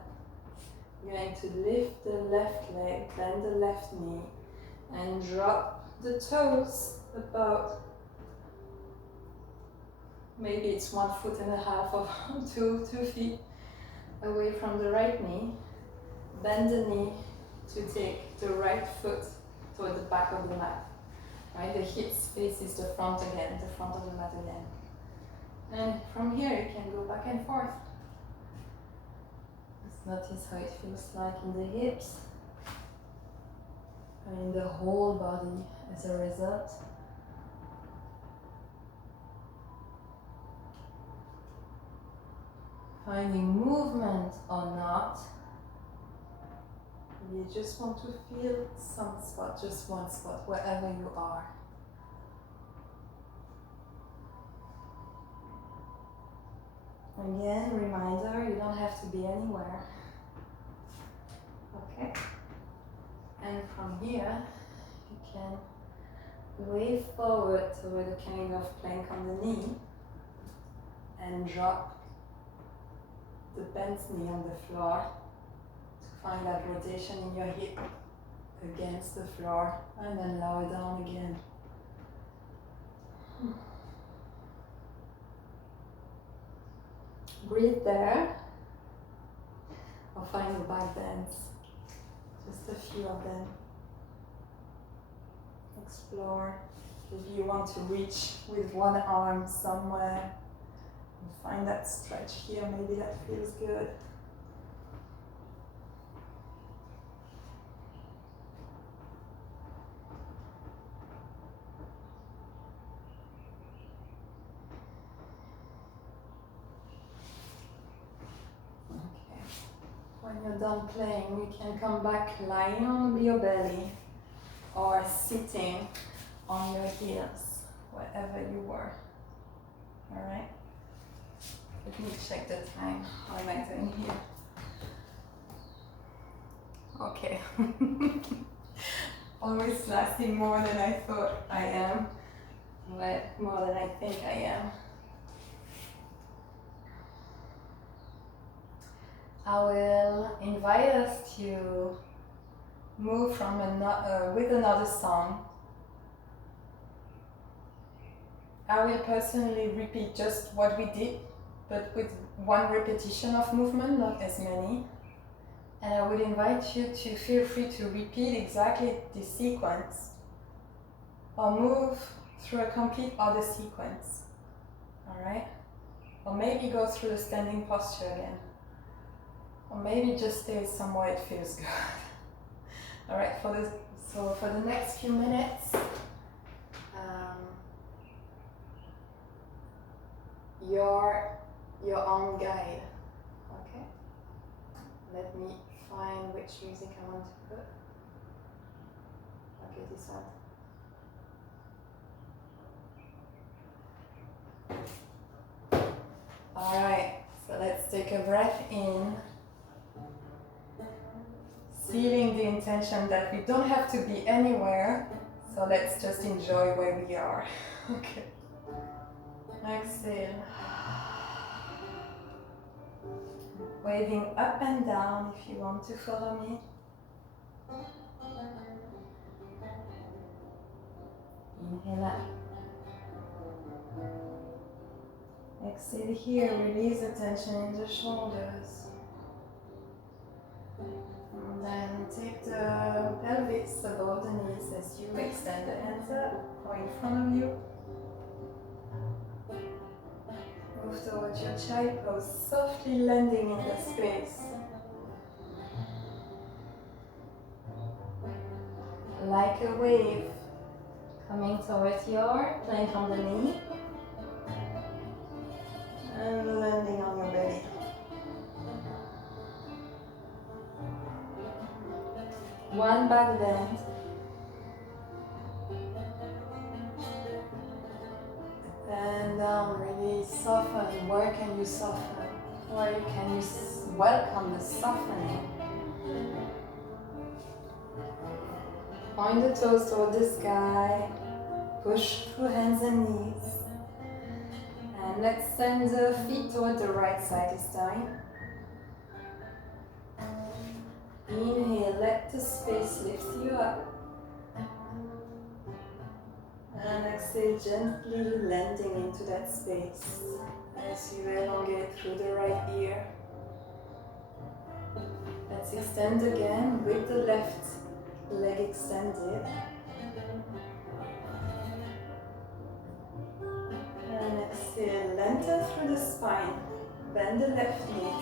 You're going to lift the left leg, bend the left knee, and drop the toes about, maybe it's 1.5 foot or 2 feet away from the right knee. Bend the knee to take the right foot toward the back of the mat. Right, the hips faces the front again, the front of the mat again. And from here you can go back and forth. Just notice how it feels like in the hips and in the whole body as a result. Finding movement or not, you just want to feel some spot, just one spot, wherever you are. Again, reminder, you don't have to be anywhere. Okay? And from here, you can wave forward toward a kind of plank on the knee and drop the bent knee on the floor to find that rotation in your hip against the floor, and then lower down again. Breathe there, or find the back bends, just a few of them. Explore. Maybe you want to reach with one arm somewhere and find that stretch here, maybe that feels good. When you're done playing, you can come back lying on your belly or sitting on your heels, wherever you were. Alright? Let me check the time. How am I doing here? Okay. Always lasting more than I thought I am, but more than I think I am. I will invite us to move from with another song. I will personally repeat just what we did, but with one repetition of movement, not as many. And I would invite you to feel free to repeat exactly this sequence or move through a complete other sequence. Alright? Or maybe go through the standing posture again. Or maybe just stay somewhere it feels good. Alright, so for the next few minutes, your own guide. Okay? Let me find which music I want to put. Okay, this one. Alright, so let's take a breath in. Sealing the intention that we don't have to be anywhere, so let's just enjoy where we are. Okay. Exhale. Waving up and down if you want to follow me. Inhale up. Exhale here, release the tension in the shoulders. And then take the pelvis above the knees as you extend the hands up or in front of you. Move towards your child pose, softly landing in the space. Like a wave, coming towards your plank on the knee. And landing on your belly. One back bend. And down, really soften. Where can you soften? Where can you welcome the softening? Point the toes toward the sky. Push through hands and knees. And let's send the feet toward the right side this time. Inhale, let the space lift you up. And exhale, gently landing into that space as you elongate through the right ear. Let's extend again with the left leg extended. And exhale, lengthen through the spine. Bend the left knee.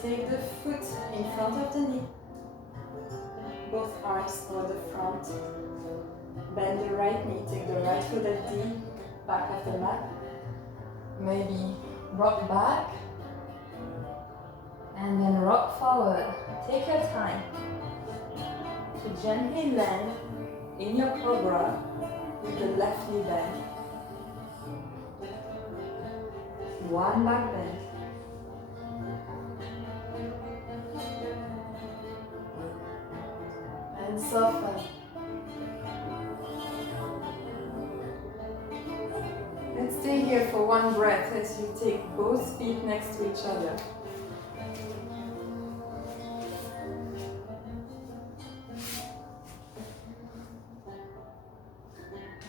Take the foot in front of the knee. Both arms toward the front. Bend the right knee. Take the right foot at the back of the mat. Maybe rock back. And then rock forward. Take your time to gently land in your cobra with the left knee bent. One back bend. And soften. here for one breath as you take both feet next to each other.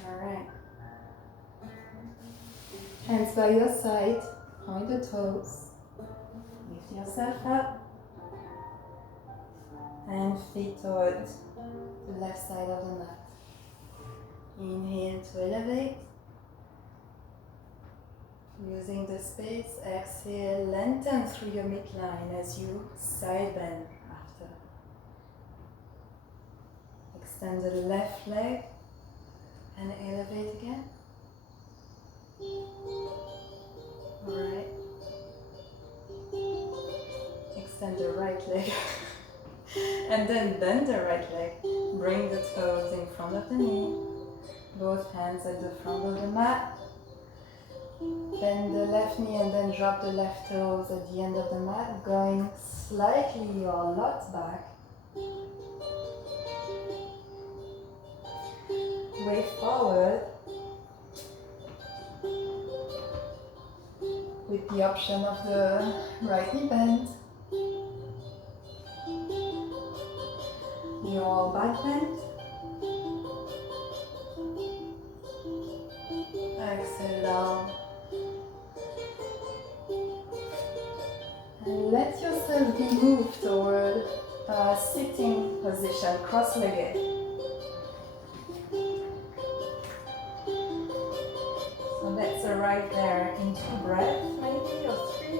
Alright. Hands by your side, point the toes. Lift yourself up. And feet towards the left side of the mat. Inhale to elevate. Using the space, exhale, lengthen through your midline as you side bend after. Extend the left leg and elevate again. Alright. Extend the right leg. And then bend the right leg. Bring the toes in front of the knee. Both hands at the front of the mat. Bend the left knee and then drop the left toes at the end of the mat, going slightly or a lot back. Way forward. With the option of the right knee bend. Your back bend. Exhale down. And let yourself be moved toward a sitting position, cross-legged. So let's arrive there in 2 breaths, maybe, or 3.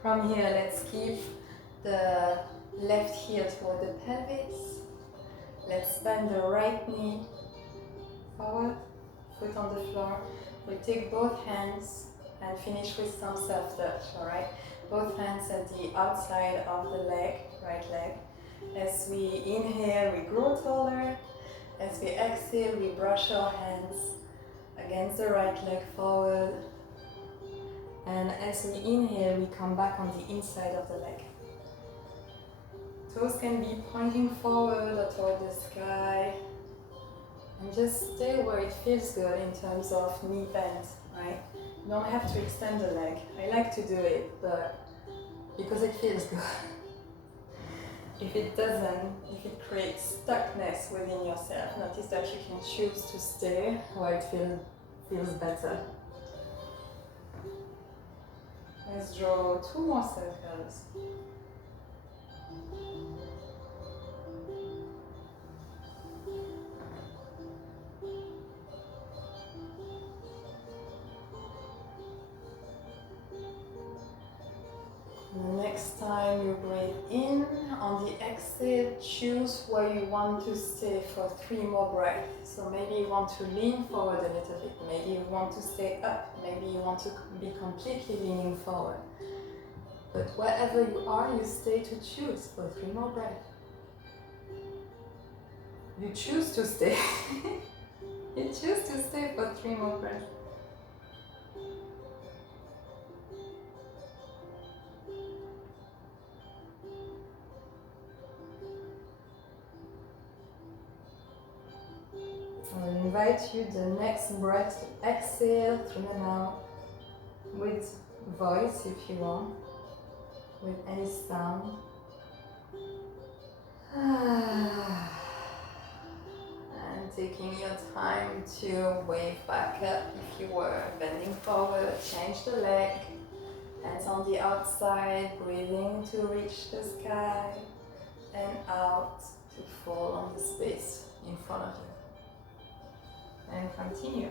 From here, let's keep the left heel toward the pelvis. Let's bend the right knee forward, foot on the floor. We take both hands and finish with some self-touch, alright? Both hands at the outside of the leg, right leg. As we inhale, we grow taller. As we exhale, we brush our hands against the right leg forward. And as we inhale, we come back on the inside of the leg. Toes can be pointing forward or toward the sky. And just stay where it feels good in terms of knee bend, right? You don't have to extend the leg. I like to do it, but because it feels good. If it doesn't, if it creates stuckness within yourself, notice that you can choose to stay where it feels better. Let's draw 2 more circles. Next time you breathe in, on the exhale, choose where you want to stay for 3 more breaths. So maybe you want to lean forward a little bit, maybe you want to stay up, maybe you want to be completely leaning forward. But wherever you are, you stay to choose for 3 more breaths. You choose to stay. You choose to stay for 3 more breaths. I invite you the next breath to exhale through the mouth with voice if you want, with any sound. And taking your time to wave back up if you were bending forward, change the leg, hands on the outside, breathing to reach the sky, and out to fall on the space in front of you. And continue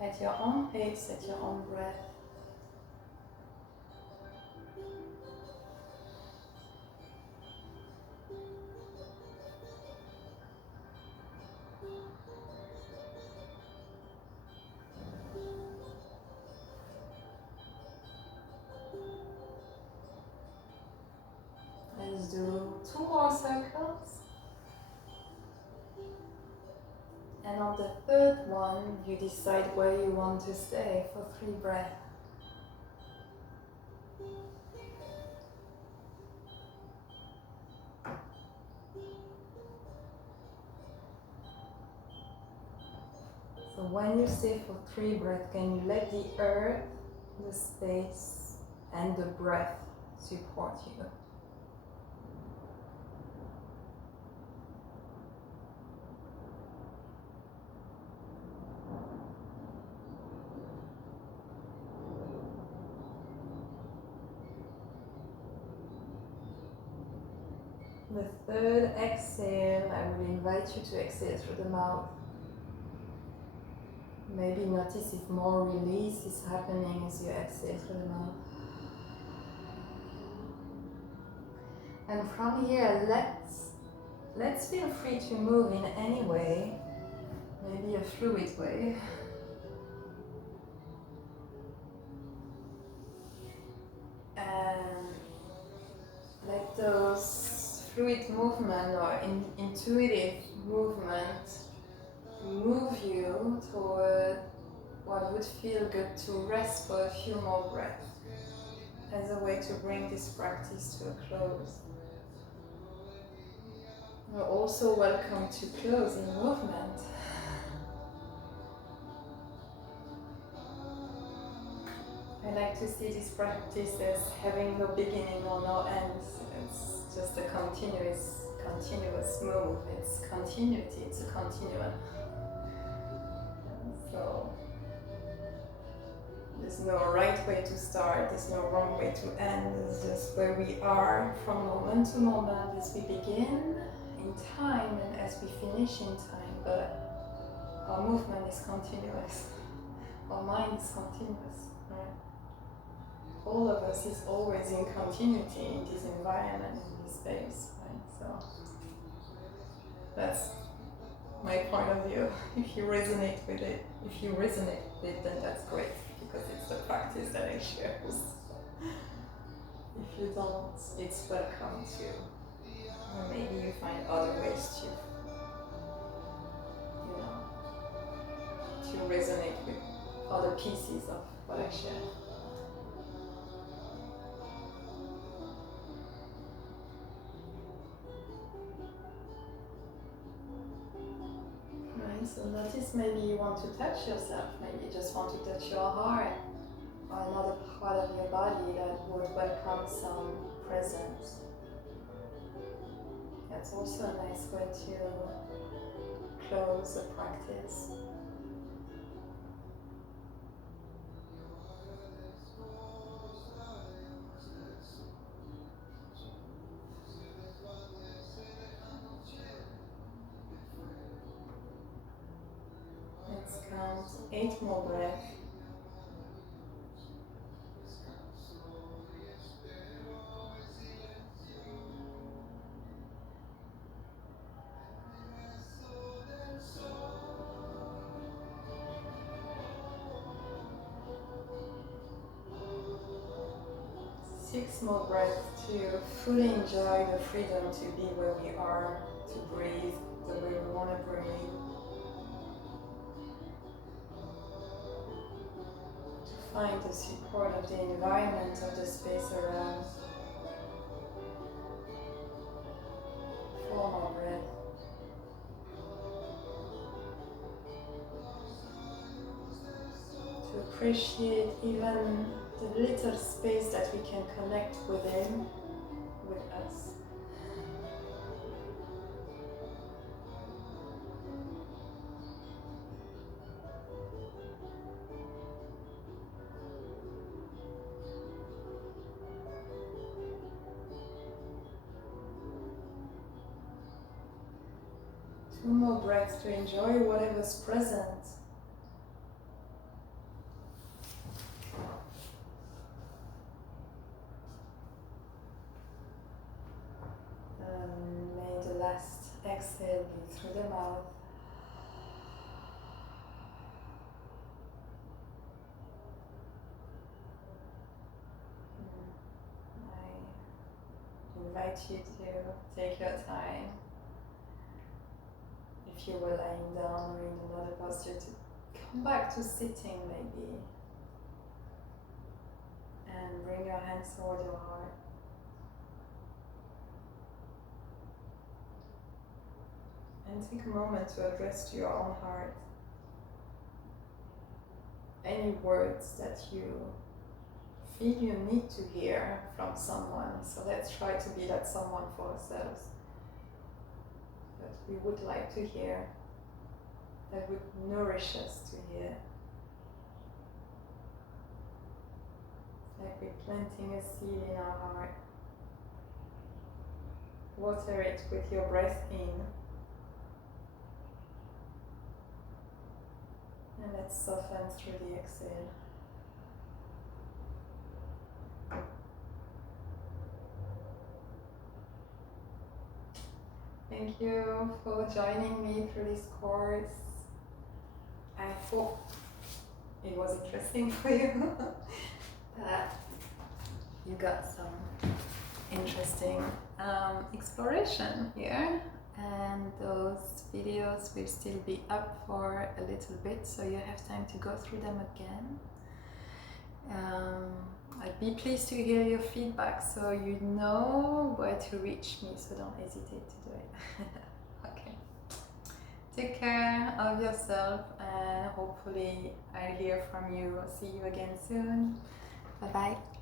at your own pace, at your own breath. Let's do 2 more circles. And on the third one, you decide where you want to stay for 3 breaths. So when you stay for 3 breaths, can you let the earth, the space, and the breath support you? The third exhale, I would invite you to exhale through the mouth. Maybe notice if more release is happening as you exhale through the mouth. And from here, let's feel free to move in any way, maybe a fluid way. And let those fluid movement or intuitive movement move you toward what would feel good to rest for a few more breaths as a way to bring this practice to a close. You're also welcome to close in movement. I like to see this practice as having no beginning or no end. It's just a continuous move. It's continuity, it's a continuum. So there's no right way to start, there's no wrong way to end. It's just where we are from moment to moment as we begin in time and as we finish in time. But our movement is continuous. Our mind is continuous. Right? All of us is always in continuity in this environment, in this space. Right? So that's my point of view. If you resonate with it, then that's great, because it's the practice that I choose. If you don't, it's welcome too. Or maybe you find other ways to resonate with other pieces of what I share. So notice maybe you want to touch yourself, maybe you just want to touch your heart or another part of your body that would welcome some presence. That's also a nice way to close the practice. Let's count 8 more breaths. Six more breaths to fully enjoy the freedom to be where we are, to breathe the way we want to breathe. To find the support of the environment, of the space around. 4 more breaths. To appreciate even the little space that we can connect within, with us. Two more breaths to enjoy whatever's present. May the last exhale be through the mouth. I invite you to take your time. If if you were lying down or in another posture, to come back to sitting maybe. And bring your hands toward your heart. And take a moment to address to your own heart any words that you feel you need to hear from someone. So let's try to be that someone for ourselves that we would like to hear, that would nourish us to hear. Like we're planting a seed in our heart. Water it with your breath in. And let's soften through the exhale. Thank you for joining me through this course. I hope it was interesting for you, that you got some interesting exploration here. And those videos will still be up for a little bit, so you have time to go through them again. I'd be pleased to hear your feedback, so you know where to reach me, so don't hesitate to do it. Okay. Take care of yourself, and hopefully I'll hear from you. See you again soon. Bye bye.